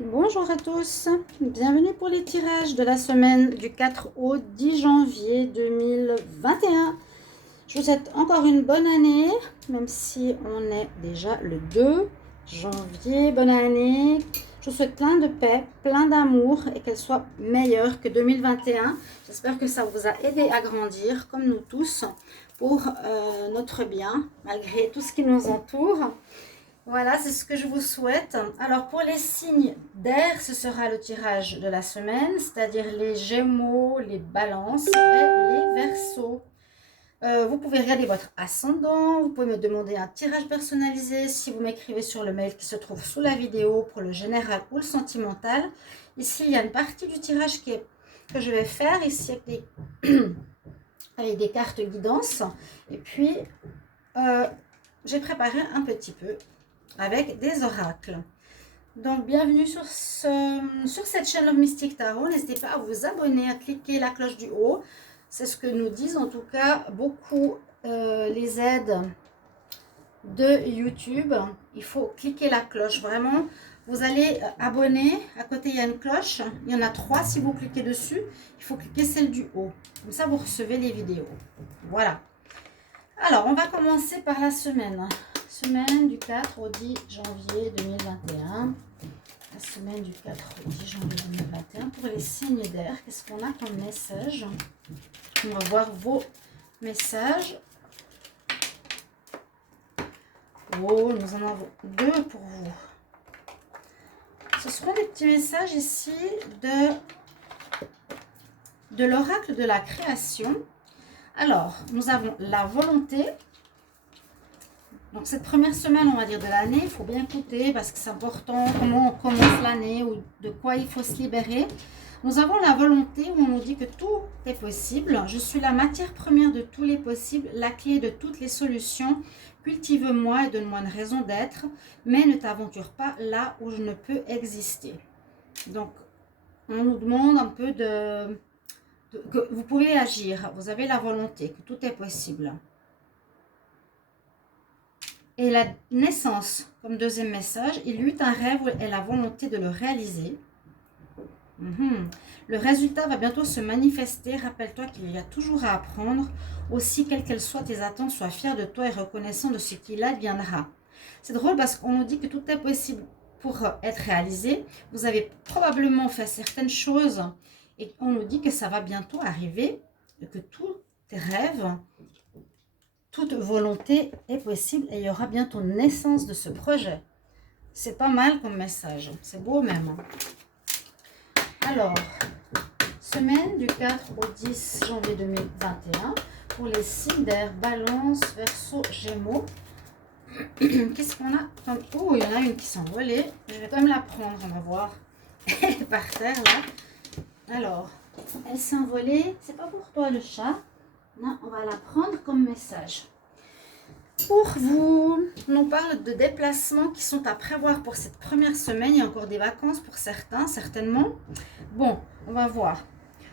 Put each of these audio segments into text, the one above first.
Bonjour à tous, bienvenue pour les tirages de la semaine du 4 au 10 janvier 2021. Je vous souhaite encore une bonne année, même si on est déjà le 2 janvier. Bonne année. Je vous souhaite plein de paix, plein d'amour et qu'elle soit meilleure que 2021. J'espère que ça vous a aidé à grandir, comme nous tous, pour notre bien, malgré tout ce qui nous entoure. Voilà, c'est ce que je vous souhaite. Alors, pour les signes d'air, ce sera le tirage de la semaine, c'est-à-dire les Gémeaux, les Balances et les Verseaux. Vous pouvez regarder votre ascendant, vous pouvez me demander un tirage personnalisé si vous m'écrivez sur le mail qui se trouve sous la vidéo pour le général ou le sentimental. Ici, il y a une partie du tirage que je vais faire, ici avec des cartes guidance. Et puis, j'ai préparé un petit peu avec des oracles. Donc, bienvenue sur cette chaîne Love Mystic Tarot. N'hésitez pas à vous abonner, à cliquer la cloche du haut. C'est ce que nous disent en tout cas beaucoup les aides de YouTube. Il faut cliquer la cloche, vraiment. Vous allez abonner, à côté il y a une cloche. Il y en a 3 si vous cliquez dessus. Il faut cliquer celle du haut. Comme ça, vous recevez les vidéos. Voilà. Alors, on va commencer par la semaine. Semaine du 4 au 10 janvier 2021. La semaine du 4 au 10 janvier 2021. Pour les signes d'air, qu'est-ce qu'on a comme message? On va voir vos messages. Oh, nous en avons 2 pour vous. Ce seront des petits messages ici de l'oracle de la création. Alors, nous avons la volonté. Donc, cette première semaine, on va dire, de l'année, il faut bien écouter parce que c'est important comment on commence l'année ou de quoi il faut se libérer. Nous avons la volonté où on nous dit que tout est possible. Je suis la matière première de tous les possibles, la clé de toutes les solutions. Cultive-moi et donne-moi une raison d'être, mais ne t'aventure pas là où je ne peux exister. Donc, on nous demande un peu que vous pouvez agir. Vous avez la volonté, que tout est possible. Et la naissance, comme deuxième message, il eut un rêve et la volonté de le réaliser. Le résultat va bientôt se manifester. Rappelle-toi qu'il y a toujours à apprendre. Aussi, quelles qu'elles soient tes attentes, sois fier de toi et reconnaissant de ce qu'il adviendra. C'est drôle parce qu'on nous dit que tout est possible pour être réalisé. Vous avez probablement fait certaines choses et on nous dit que ça va bientôt arriver, que tous tes rêves, toute volonté est possible et il y aura bientôt naissance de ce projet. C'est pas mal comme message, c'est beau même. Alors, semaine du 4 au 10 janvier 2021 pour les signes d'air, Balance, Verseau, Gémeaux. Qu'est-ce qu'on a comme... Oh, il y en a une qui s'est envolée. Je vais quand même la prendre, on va voir. Elle est par terre là. Alors, elle s'est envolée. C'est pas pour toi le chat. Non, on va la prendre comme message. Pour vous, on parle de déplacements qui sont à prévoir pour cette première semaine. Il y a encore des vacances pour certains, certainement. Bon, on va voir.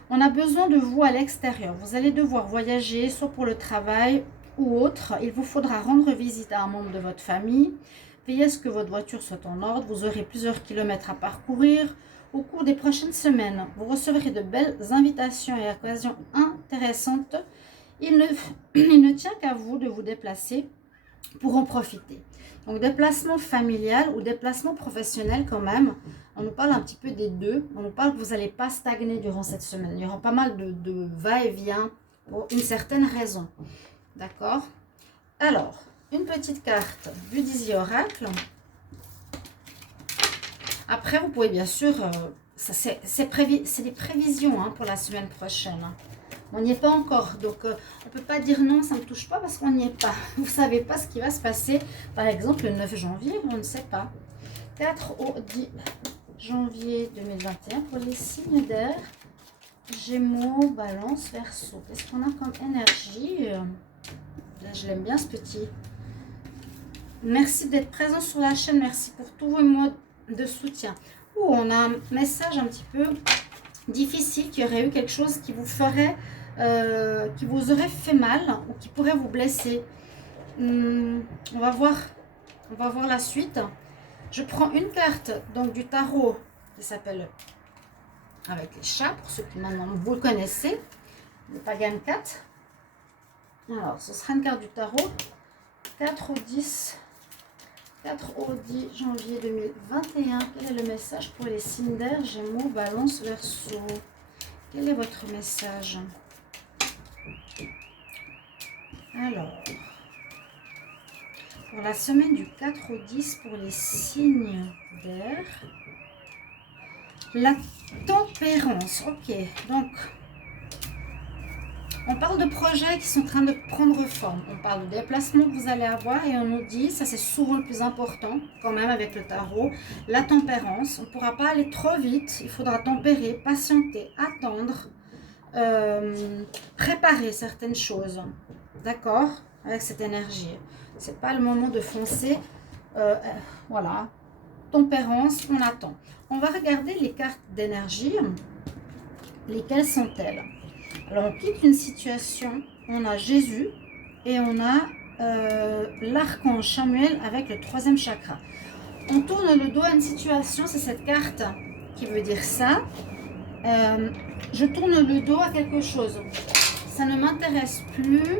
On a besoin de vous à l'extérieur. Vous allez devoir voyager, soit pour le travail ou autre. Il vous faudra rendre visite à un membre de votre famille. Veillez à ce que votre voiture soit en ordre. Vous aurez plusieurs kilomètres à parcourir. Au cours des prochaines semaines, vous recevrez de belles invitations et occasions intéressantes. Il ne tient qu'à vous de vous déplacer pour en profiter. Donc, déplacement familial ou déplacement professionnel quand même. On nous parle un petit peu des deux. On nous parle que vous n'allez pas stagner durant cette semaine. Il y aura pas mal de va-et-vient pour une certaine raison. D'accord? Alors, une petite carte du Dizzy Oracle. Après, vous pouvez bien sûr... c'est des prévisions pour la semaine prochaine. On n'y est pas encore, donc on ne peut pas dire non, ça ne me touche pas parce qu'on n'y est pas. Vous ne savez pas ce qui va se passer, par exemple le 9 janvier, on ne sait pas. 4 au 10 janvier 2021 pour les signes d'air, Gémeaux, Balance, Verseau. Qu'est-ce qu'on a comme énergie? Là, je l'aime bien ce petit. Merci d'être présent sur la chaîne, merci pour tous vos mots de soutien. On a un message un petit peu difficile, qui aurait eu quelque chose qui vous ferait... qui vous aurait fait mal ou qui pourrait vous blesser. On va voir la suite. Je prends une carte donc du tarot qui s'appelle avec les chats, pour ceux qui maintenant vous le connaissez, le Pagan 4. Alors, ce sera une carte du tarot, 4 au 10 janvier 2021. Quel est le message pour les signes d'air, Gémeaux, Balance, Verseau? Quel est votre message? Alors, pour la semaine du 4 au 10 pour les signes d'air, la tempérance. Ok, donc on parle de projets qui sont en train de prendre forme. On parle de déplacements que vous allez avoir et on nous dit, ça c'est souvent le plus important quand même avec le tarot, la tempérance. On ne pourra pas aller trop vite, il faudra tempérer, patienter, attendre, préparer certaines choses. D'accord? Avec cette énergie. C'est pas le moment de foncer. Voilà. Tempérance, on attend. On va regarder les cartes d'énergie. Lesquelles sont-elles? Alors, on quitte une situation. On a Jésus et on a l'archange Samuel avec le 3e chakra. On tourne le dos à une situation. C'est cette carte qui veut dire ça. Je tourne le dos à quelque chose. Ça ne m'intéresse plus.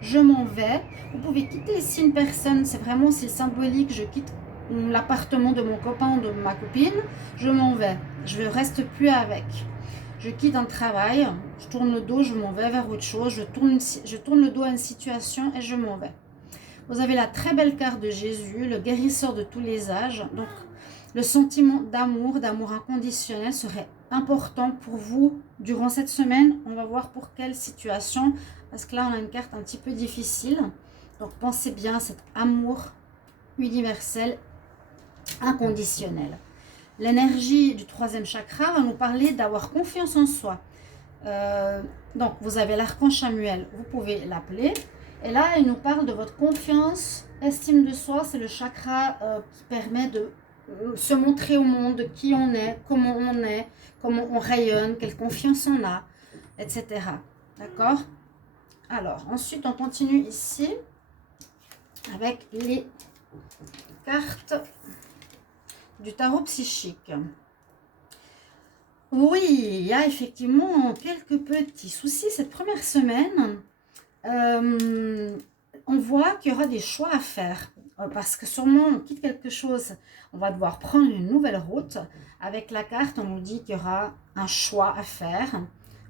Je m'en vais. Vous pouvez quitter ici une personne. C'est vraiment aussi symbolique. Je quitte l'appartement de mon copain ou de ma copine. Je m'en vais. Je ne reste plus avec. Je quitte un travail. Je tourne le dos. Je m'en vais vers autre chose. Je tourne le dos à une situation et je m'en vais. Vous avez la très belle carte de Jésus, le guérisseur de tous les âges. Donc, le sentiment d'amour inconditionnel serait important pour vous durant cette semaine. On va voir pour quelle situation. Parce que là, on a une carte un petit peu difficile. Donc, pensez bien à cet amour universel, inconditionnel. L'énergie du 3e chakra va nous parler d'avoir confiance en soi. Donc, vous avez l'archange Samuel. Vous pouvez l'appeler. Et là, il nous parle de votre confiance, estime de soi. C'est le chakra qui permet de se montrer au monde de qui on est, comment on rayonne, quelle confiance on a, etc. D'accord? Alors, ensuite, on continue ici avec les cartes du tarot psychique. Oui, il y a effectivement quelques petits soucis cette première semaine. On voit qu'il y aura des choix à faire. Parce que sûrement, on quitte quelque chose, on va devoir prendre une nouvelle route. Avec la carte, on nous dit qu'il y aura un choix à faire.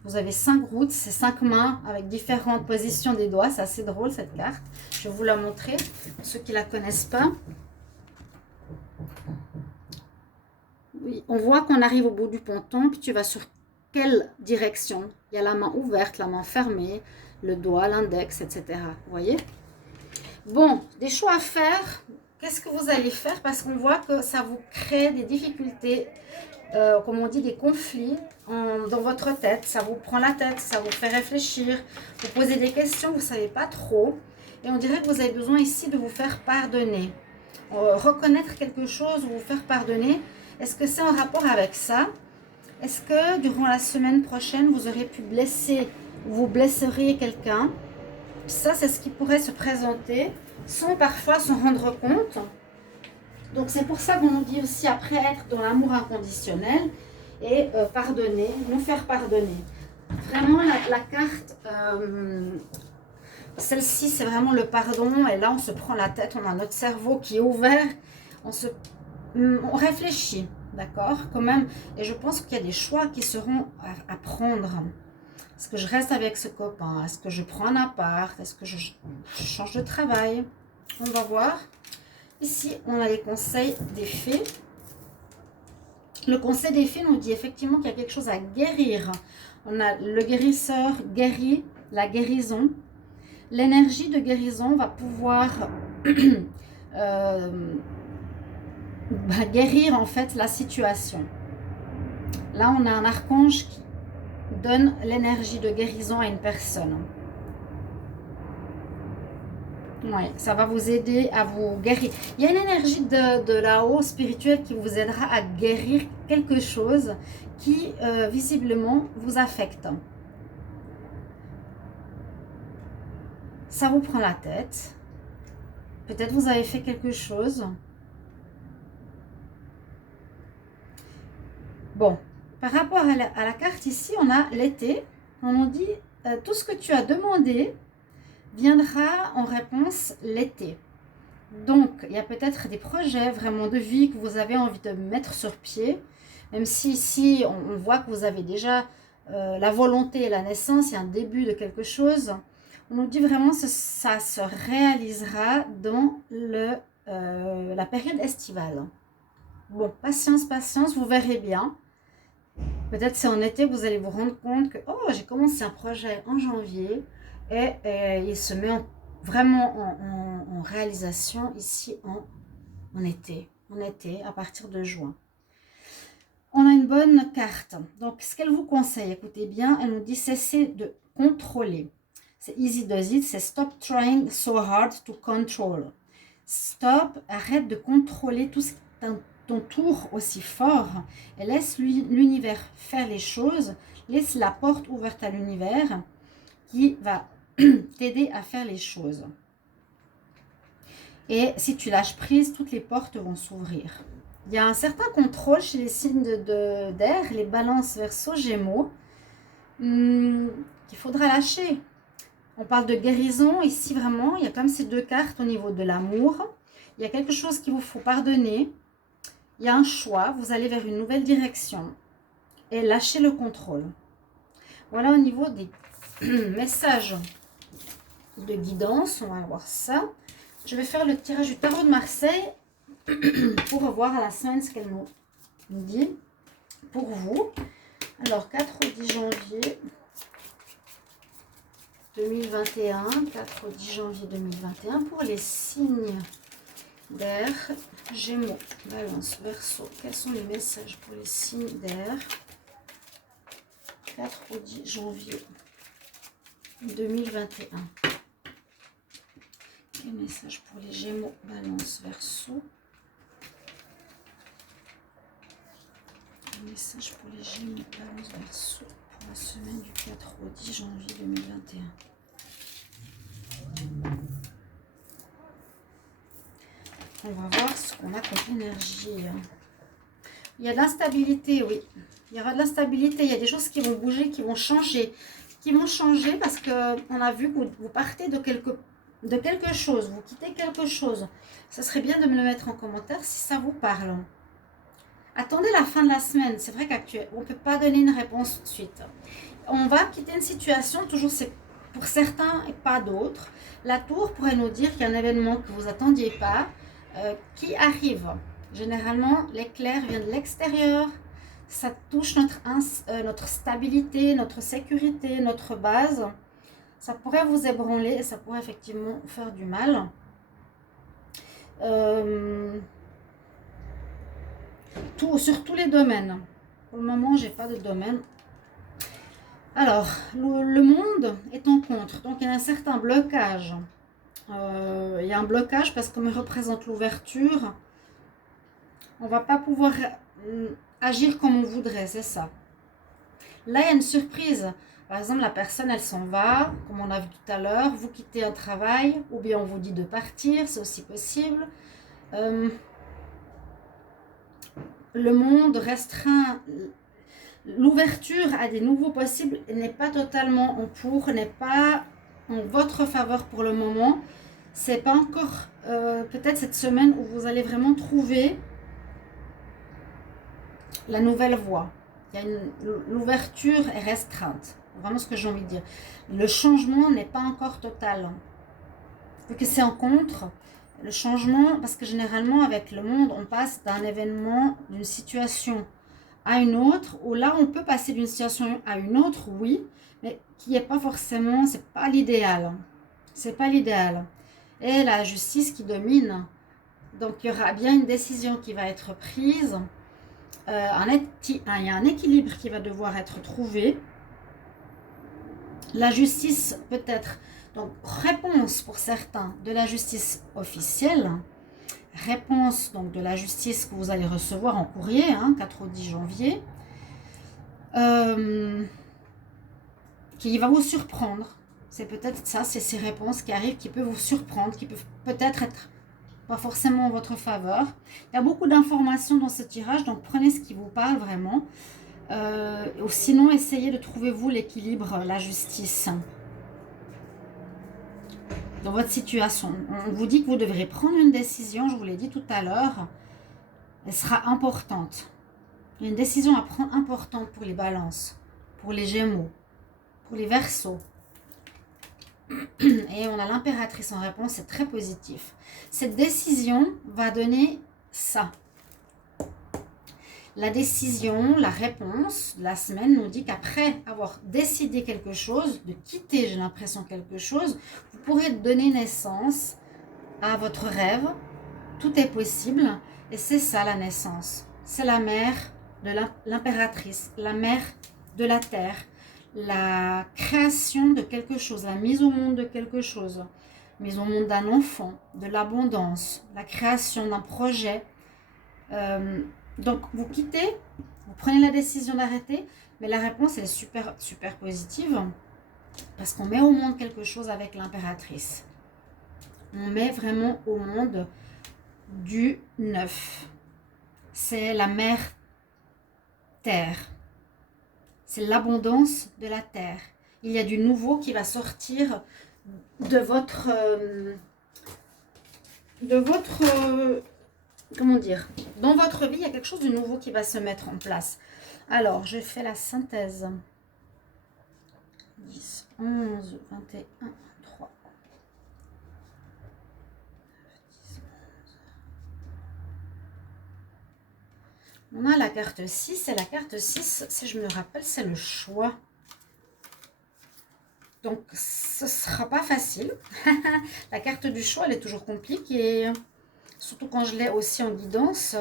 Vous avez 5 routes, c'est 5 mains avec différentes positions des doigts. C'est assez drôle cette carte. Je vais vous la montrer pour ceux qui ne la connaissent pas. Oui, on voit qu'on arrive au bout du ponton, puis tu vas sur quelle direction? Il y a la main ouverte, la main fermée, le doigt, l'index, etc. Vous voyez? Bon, des choix à faire. Qu'est-ce que vous allez faire? Parce qu'on voit que ça vous crée des difficultés, comme on dit, des conflits dans votre tête. Ça vous prend la tête, ça vous fait réfléchir. Vous posez des questions, vous ne savez pas trop. Et on dirait que vous avez besoin ici de vous faire pardonner. Reconnaître quelque chose ou vous faire pardonner. Est-ce que c'est en rapport avec ça? Est-ce que durant la semaine prochaine, vous aurez pu blesser ou vous blesseriez quelqu'un? Ça, c'est ce qui pourrait se présenter sans parfois s'en rendre compte. Donc, c'est pour ça qu'on nous dit aussi, après être dans l'amour inconditionnel et pardonner, nous faire pardonner. Vraiment, la carte, celle-ci, c'est vraiment le pardon. Et là, on se prend la tête, on a notre cerveau qui est ouvert, on réfléchit, d'accord, quand même. Et je pense qu'il y a des choix qui seront à prendre. Est-ce que je reste avec ce copain? Est-ce que je prends un appart? Est-ce que je change de travail? On va voir. Ici, on a les conseils des fées. Le conseil des fées nous dit effectivement qu'il y a quelque chose à guérir. On a le guérisseur guérit, la guérison. L'énergie de guérison va pouvoir guérir en fait la situation. Là, on a un archange qui donne l'énergie de guérison à une personne. Oui, ça va vous aider à vous guérir. Il y a une énergie de là-haut spirituelle qui vous aidera à guérir quelque chose qui visiblement vous affecte. Ça vous prend la tête. Peut-être vous avez fait quelque chose. Bon, par rapport à la carte ici, on a l'été. On nous dit tout ce que tu as demandé viendra en réponse l'été. Donc, il y a peut-être des projets vraiment de vie que vous avez envie de mettre sur pied. Même si ici, on voit que vous avez déjà la volonté et la naissance, il y a un début de quelque chose. On nous dit vraiment que ça se réalisera dans la période estivale. Bon, patience, patience, vous verrez bien. Peut-être c'est en été que vous allez vous rendre compte que oh, j'ai commencé un projet en janvier et il se met vraiment en réalisation ici en été, à partir de juin. On a une bonne carte. Donc, ce qu'elle vous conseille, écoutez bien, elle nous dit cessez de contrôler. C'est easy does it, c'est stop trying so hard to control. Stop, arrête de contrôler tout ce qui t'entoure aussi fort et laisse l'univers faire les choses. Laisse la porte ouverte à l'univers qui va t'aider à faire les choses. Et si tu lâches prise, toutes les portes vont s'ouvrir. Il y a un certain contrôle chez les signes d'air, les balances, verseaux, gémeaux, qu'il faudra lâcher. On parle de guérison ici vraiment, il y a comme ces deux cartes au niveau de l'amour. Il y a quelque chose qu'il vous faut pardonner. Il y a un choix, vous allez vers une nouvelle direction. Et lâchez le contrôle. Voilà au niveau des messages de guidance, on va voir ça. Je vais faire le tirage du tarot de Marseille pour voir à la semaine ce qu'elle nous dit pour vous. Alors, 4 au 10 janvier 2021, 4 au 10 janvier 2021 pour les signes d'air, Gémeaux, Balance, Verseau. Quels sont les messages pour les signes d'air 4 au 10 janvier 2021. Les messages pour les Gémeaux, Balance, Verseau. Les messages pour les Gémeaux, Balance, Verseau pour la semaine du 4 au 10 janvier 2021. On va voir ce qu'on a comme énergie. Il y a de l'instabilité, oui. Il y aura de l'instabilité. Il y a des choses qui vont bouger, qui vont changer. Parce qu'on a vu que vous partez de quelque chose. Vous quittez quelque chose. Ça serait bien de me le mettre en commentaire si ça vous parle. Attendez la fin de la semaine. C'est vrai qu'actuellement, on ne peut pas donner une réponse tout de suite. On va quitter une situation. Toujours, c'est pour certains et pas d'autres. La tour pourrait nous dire qu'il y a un événement que vous attendiez pas. Qui arrive. Généralement, l'éclair vient de l'extérieur. Ça touche notre stabilité, notre sécurité, notre base. Ça pourrait vous ébranler et ça pourrait effectivement faire du mal. Sur tous les domaines. Pour le moment, j'ai pas de domaine. Alors, le monde est en contre. Donc, il y a un certain blocage. Il y a un blocage parce qu'on me représente l'ouverture. On ne va pas pouvoir agir comme on voudrait, c'est ça. Là, il y a une surprise. Par exemple, la personne, elle s'en va, comme on a vu tout à l'heure. Vous quittez un travail, ou bien on vous dit de partir, c'est aussi possible. Le monde restreint. L'ouverture à des nouveaux possibles n'est pas totalement n'est pas en votre faveur pour le moment. C'est pas encore peut-être cette semaine où vous allez vraiment trouver la nouvelle voie. L'ouverture est restreinte. Vraiment ce que j'ai envie de dire. Le changement n'est pas encore total. Vu que c'est en contre, le changement, parce que généralement avec le monde, on passe d'un événement, d'une situation à une autre, où là on peut passer d'une situation à une autre, oui, mais qui n'est pas forcément, c'est pas l'idéal. C'est pas l'idéal. Et la justice qui domine. Donc il y aura bien une décision qui va être prise. Il y a un équilibre qui va devoir être trouvé. La justice peut-être, donc réponse pour certains de la justice officielle, réponse donc de la justice que vous allez recevoir en courrier, 4 au 10 janvier, qui va vous surprendre. C'est peut-être ça, c'est ces réponses qui arrivent, qui peuvent vous surprendre, qui peuvent peut-être être pas forcément en votre faveur. Il y a beaucoup d'informations dans ce tirage, donc prenez ce qui vous parle vraiment. Ou sinon, essayez de trouver vous l'équilibre, la justice dans votre situation. On vous dit que vous devrez prendre une décision, je vous l'ai dit tout à l'heure. Elle sera importante. Il y a une décision à prendre importante pour les balances, pour les gémeaux, pour les verseaux. Et on a l'impératrice en réponse, c'est très positif. Cette décision va donner ça. La décision, la réponse de la semaine nous dit qu'après avoir décidé quelque chose, de quitter, j'ai l'impression, quelque chose, vous pourrez donner naissance à votre rêve. Tout est possible et c'est ça la naissance. C'est la mère de l'impératrice, la mère de la terre, la création de quelque chose, la mise au monde de quelque chose, mise au monde d'un enfant, de l'abondance, la création d'un projet. Donc vous quittez, vous prenez la décision d'arrêter, mais la réponse elle est super, super positive parce qu'on met au monde quelque chose avec l'impératrice. On met vraiment au monde du neuf. C'est la mère terre. C'est l'abondance de la terre. Il y a du nouveau qui va sortir de votre comment dire, dans votre vie, il y a quelque chose de nouveau qui va se mettre en place. Alors, je fais la synthèse. 10, 11, 21, 23. 10, 11. On a la carte 6 et la carte 6, si je me rappelle, c'est le choix. Donc, ce ne sera pas facile. La carte du choix, elle est toujours compliquée. Surtout quand je l'ai aussi en guidance.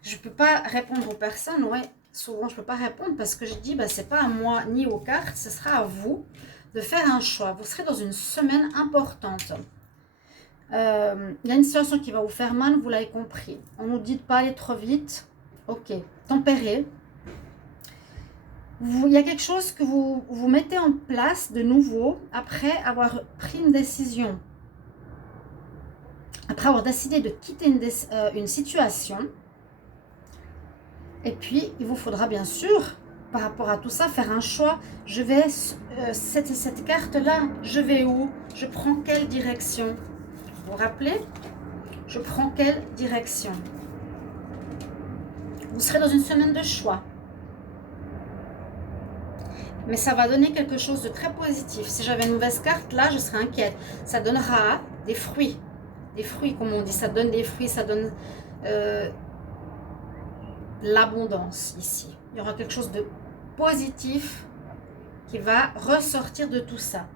Je ne peux pas répondre aux personnes. Ouais, souvent, je ne peux pas répondre parce que je dis, bah, ce n'est pas à moi ni aux cartes. Ce sera à vous de faire un choix. Vous serez dans une semaine importante. Il y a une situation qui va vous faire mal, vous l'avez compris. On nous dit de ne pas aller trop vite. Ok, tempérez. Il y a quelque chose que vous mettez en place de nouveau après avoir pris une décision. Après avoir décidé de quitter une situation. Et puis, il vous faudra bien sûr, par rapport à tout ça, faire un choix. Je vais, cette carte-là, je vais où? Je prends quelle direction? Vous vous rappelez? Je prends quelle direction? Vous serez dans une semaine de choix. Mais ça va donner quelque chose de très positif. Si j'avais une mauvaise carte, là, je serais inquiète. Ça donnera des fruits. Des fruits, comme on dit. Ça donne des fruits, ça donne l'abondance ici. Il y aura quelque chose de positif qui va ressortir de tout ça.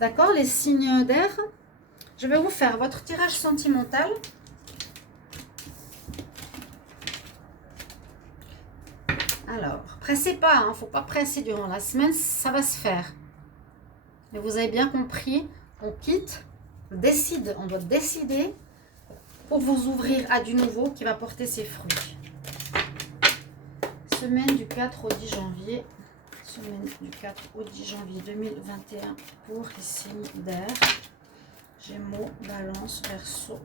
D'accord, les signes d'air. Je vais vous faire votre tirage sentimental. Alors, pressez pas, il ne faut pas presser durant la semaine, ça va se faire. Mais vous avez bien compris, on quitte, on décide, on doit décider pour vous ouvrir à du nouveau qui va porter ses fruits. Semaine du 4 au 10 janvier. Semaine du 4 au 10 janvier 2021 pour les signes d'air. Gémeaux, Balance, Verseau.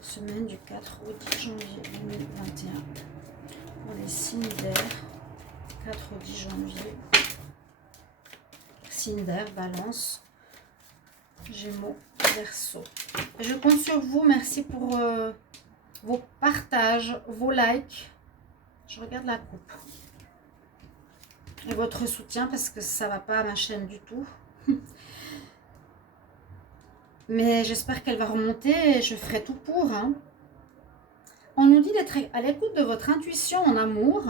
Semaine du 4 au 10 janvier 2021 pour les signes d'air. 4 au 10 janvier. Signes d'air, Balance, Gémeaux, Verseau. Je compte sur vous. Merci pour vos partages, vos likes. Je regarde la coupe. Et votre soutien parce que ça ne va pas à ma chaîne du tout. Mais j'espère qu'elle va remonter et je ferai tout pour. Hein. On nous dit d'être à l'écoute de votre intuition en amour.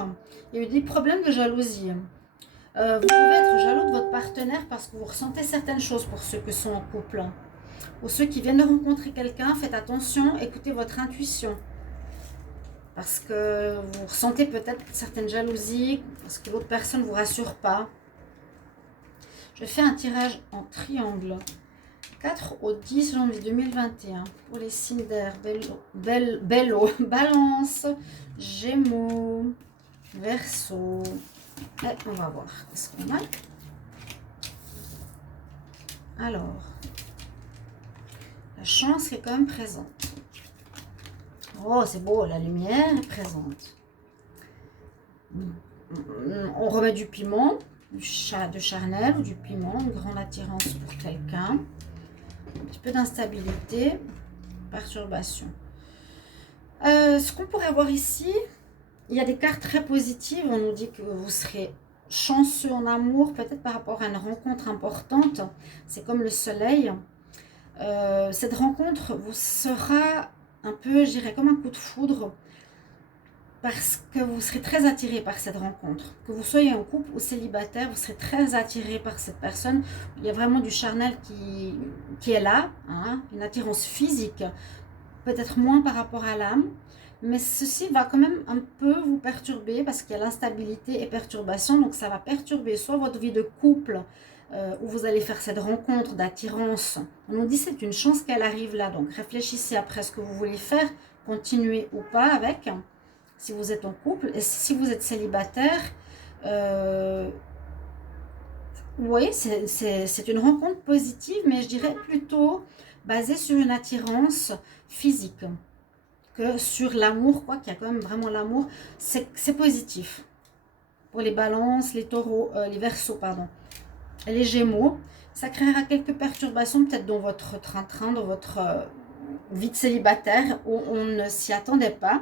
Il y a eu des problèmes de jalousie. Vous pouvez être jaloux de votre partenaire parce que vous ressentez certaines choses pour ceux qui sont en couple. Pour ceux qui viennent de rencontrer quelqu'un, faites attention, écoutez votre intuition. Parce que vous ressentez peut-être certaines jalousies, parce que l'autre personne ne vous rassure pas. Je fais un tirage en triangle. 4 au 10 janvier 2021 pour les signes d'air, Bello, Balance, Gémeaux, Verseau. Et on va voir ce qu'on a. Alors, La chance est quand même présente. Oh, c'est beau, la lumière est présente. On remet du piment, de charnel ou du piment, une grande attirance pour quelqu'un. Un petit peu d'instabilité, perturbation. Ce qu'on pourrait voir ici, il y a des cartes très positives. On nous dit que vous serez chanceux en amour, peut-être par rapport à une rencontre importante. C'est comme le soleil. Cette rencontre vous sera un peu, je dirais, comme un coup de foudre, parce que vous serez très attiré par cette rencontre. Que vous soyez en couple ou célibataire, vous serez très attiré par cette personne. Il y a vraiment du charnel qui est là, hein, une attirance physique, peut-être moins par rapport à l'âme, mais ceci va quand même un peu vous perturber parce qu'il y a l'instabilité et perturbation. Donc ça va perturber soit votre vie de couple, où vous allez faire cette rencontre d'attirance. On nous dit c'est une chance qu'elle arrive là. Donc réfléchissez après ce que vous voulez faire, continuer ou pas avec, si vous êtes en couple. Et si vous êtes célibataire, oui, c'est une rencontre positive, mais je dirais plutôt basée sur une attirance physique que sur l'amour, quoi, qu'il y a quand même vraiment l'amour. C'est positif. Pour les balances, les taureaux, les verseaux, pardon. Les Gémeaux, ça créera quelques perturbations peut-être dans votre train-train, dans votre vie de célibataire où on ne s'y attendait pas.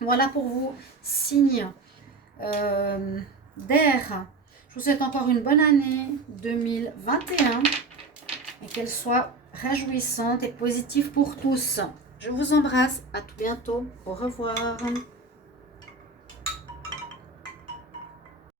Voilà pour vous, signes d'air. Je vous souhaite encore une bonne année 2021 et qu'elle soit réjouissante et positive pour tous. Je vous embrasse, à tout bientôt, au revoir.